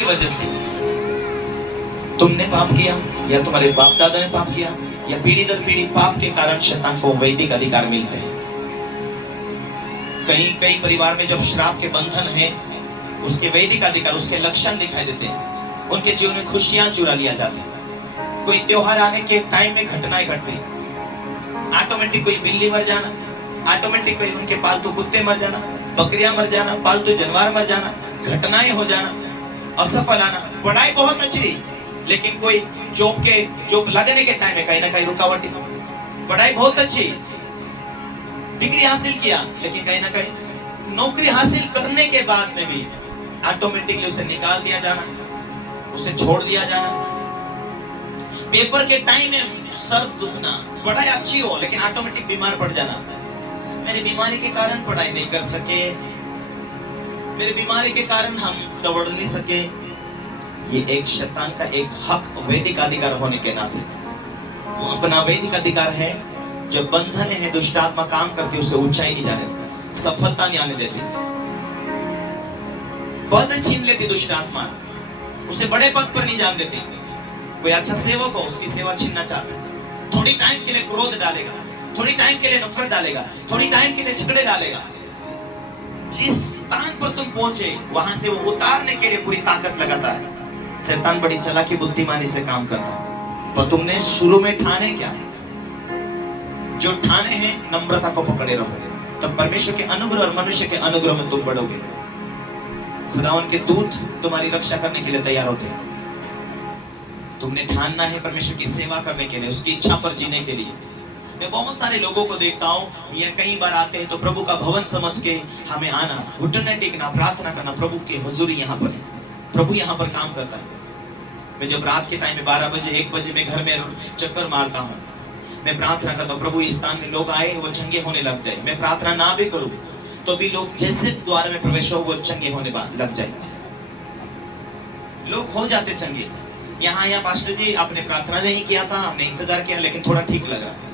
की वजह से तुमने पाप किया या तुम्हारे बाप दादा ने पाप किया या पीढ़ी दर पीढ़ी पाप के कारण शैतान को वैदिक अधिकार मिलते हैं। कई परिवार में जब श्राप के बंधन है, उसके वैदिक अधिकार, उसके लक्षण दिखाई देते हैं। उनके जीवन में खुशियां चुरा लिया जाती है। कोई त्योहार आने के टाइम में घटनाएं घटती, ऑटोमेटिक कोई बिल्ली मर जाना, ऑटोमेटिक कोई उनके पालतू कुत्ते मर जाना, बकरियां मर जाना, पालतू जानवर मर जाना, घटनाएं हो जाना, असफल आना। पढ़ाई बहुत अच्छी, लेकिन कोई जॉब लगने के टाइम में कहीं ना कहीं रुकावट। पढ़ाई बहुत अच्छी, डिग्री हासिल किया, लेकिन कहीं ना कहीं नौकरी हासिल करने के बाद में भी ऑटोमेटिकली उसे निकाल दिया जाना, उसे छोड़ दिया जाना। पेपर के टाइम में सर दुखना, पढ़ाई अच्छी हो लेकिन ऑटोमेटिक बीमार पड़ जाना। मेरी बीमारी के कारण पढ़ाई नहीं कर सके, मेरी बीमारी के कारण हम दौड़ नहीं सके। ये एक शैतान का एक हक, वैदिक अधिकार होने के नाते वो अपना वैदिक अधिकार है। जब बंधन है, दुष्ट आत्मा काम करती, उसे ऊंचाई नहीं जाने देती, सफलता नहीं आने देती, पद छीन लेती दुष्ट आत्मा, उसे बड़े पद पर नहीं जान देती। कोई अच्छा सेवक हो, उसकी सेवा छीनना चाहता है। थोड़ी टाइम के लिए क्रोध डालेगा, थोड़ी टाइम के लिए नफरत डालेगा, थोड़ी टाइम के लिए झगड़े डालेगा। जिस स्थान पर तुम पहुंचे वहां से वो उतारने के लिए पूरी ताकत लगाता है। शैतान बड़ी चालाकी बुद्धिमानी से काम करता है। पर तुमने शुरू में ठाने क्या? जो ठाने हैं, नम्रता को पकड़े रहो, तब परमेश्वर के अनुग्रह और मनुष्य के अनुग्रह में तुम बढ़ोगे। खुदावन के दूत तुम्हारी रक्षा करने के लिए तैयार होते हैं। तुमने ठानना है परमेश्वर की सेवा करने के लिए, उसकी इच्छा पर जीने के लिए। मैं बहुत सारे लोगों को देखता हूँ, ये कई बार आते हैं तो प्रभु का भवन समझ के हमें आना, घुटने टेकना, प्रार्थना करना। प्रभु की हुजूरी यहाँ पर है, प्रभु यहाँ पर काम करता है। मैं जब रात के टाइम में 12 बजे 1 बजे में घर में चक्कर मारता हूँ, मैं प्रार्थना करता हूँ, प्रभु इस स्थान में लोग आए वो चंगे होने लग जाए। मैं प्रार्थना ना भी करूँ तो भी लोग जैसे द्वार में प्रवेश हो वो चंगे होने लग जाए, लोग हो जाते चंगे। यहाँ पास्टर जी आपने प्रार्थना नहीं किया था, हमने इंतजार किया, लेकिन थोड़ा ठीक लग रहा है।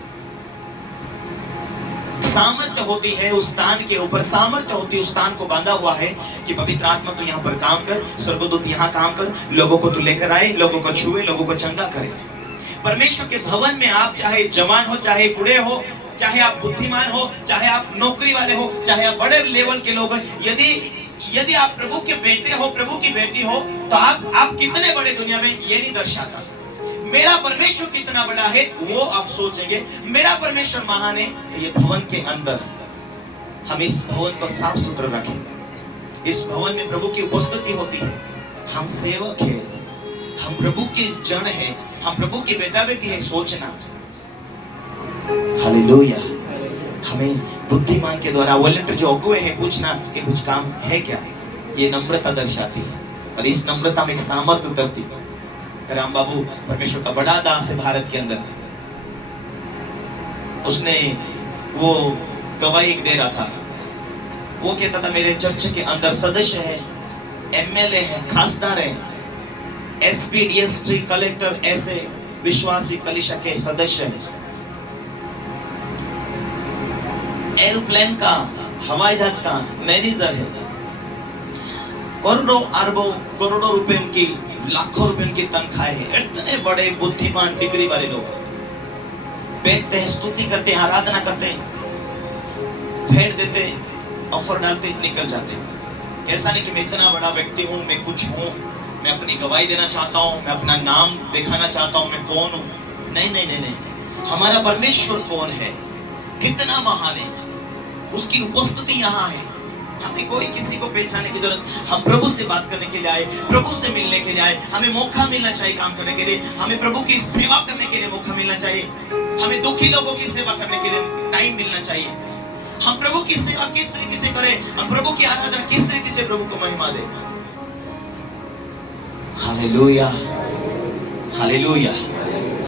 सामर्थ्य होती है उस स्थान के ऊपर, सामर्थ्य होती है उस स्थान को बांधा हुआ है कि पवित्र आत्मा तू यहाँ पर काम कर, स्वर्गदूत यहाँ काम कर, लोगों को तू लेकर आए, लोगों को छुए, लोगों को चंगा करे। परमेश्वर के भवन में आप चाहे जवान हो, चाहे बूढ़े हो, चाहे आप बुद्धिमान हो, चाहे आप नौकरी वाले हो, चाहे आप बड़े लेवल के लोग हैं, यदि आप प्रभु के बेटे हो, प्रभु की बेटी हो, तो आप कितने बड़े दुनिया में ये नहीं दर्शाता। मेरा परमेश्वर कितना बड़ा है वो आप सोचेंगे। मेरा परमेश्वर महान है। तो ये भवन के अंदर हम इस भवन को साफ सुथरा रखें। इस भवन में प्रभु की उपस्थिति होती है। हम सेवक हैं, हम प्रभु के जन हैं, हम प्रभु की बेटा बेटी है। सोचना, हालेलुया। हमें बुद्धिमान के द्वारा वॉलंटियर जो अगुए हैं पूछना कि कुछ काम है क्या। ये नम्रता दर्शाती है और इस नम्रता में एक सामर्थ्य उतरती है। राम बाबू परमेश्वर का बड़ा दास है भारत के अंदर। उसने वो गवाही दे रहा था, वो कहता था मेरे चर्च के अंदर सदस्य है, एमएलए है, खासदार है, एसपी, डीएसपी, कलेक्टर, ऐसे विश्वासी कलीसिया के सदस्य है। एरोप्लेन का, हवाई जहाज का मैनेजर है। करोड़ों रुपए उनकी, लाखों रुपए उनकी तनख्वाह है। इतने बड़े बुद्धिमान डिग्री वाले लोग बैठते हैं, स्तुति करते हैं, आराधना करते हैं, भेंट देते, ऑफर डालते, निकल जाते। ऐसा नहीं कि मैं इतना बड़ा व्यक्ति हूँ, मैं कुछ हूँ, मैं अपनी गवाही देना चाहता हूँ, मैं अपना नाम दिखाना चाहता हूँ, मैं कौन हूँ। नहीं नहीं नहीं नहीं, हमारा परमेश्वर कौन है, कितना महान है, उसकी उपस्थिति यहाँ है। हमें कोई किसी को पहचानने की जरूरत, हम प्रभु से बात करने के लिए आए, प्रभु से मिलने के लिए आए। हमें मौका मिलना चाहिए काम करने के लिए, हमें प्रभु की सेवा करने के लिए मौका मिलना चाहिए, हमें दुखी लोगों की सेवा करने के लिए टाइम मिलना चाहिए। हम प्रभु की सेवा किस तरीके से करें, हम प्रभु की आराधना किस तरीके से प्रभु को महिमा दें। Hallelujah, hallelujah.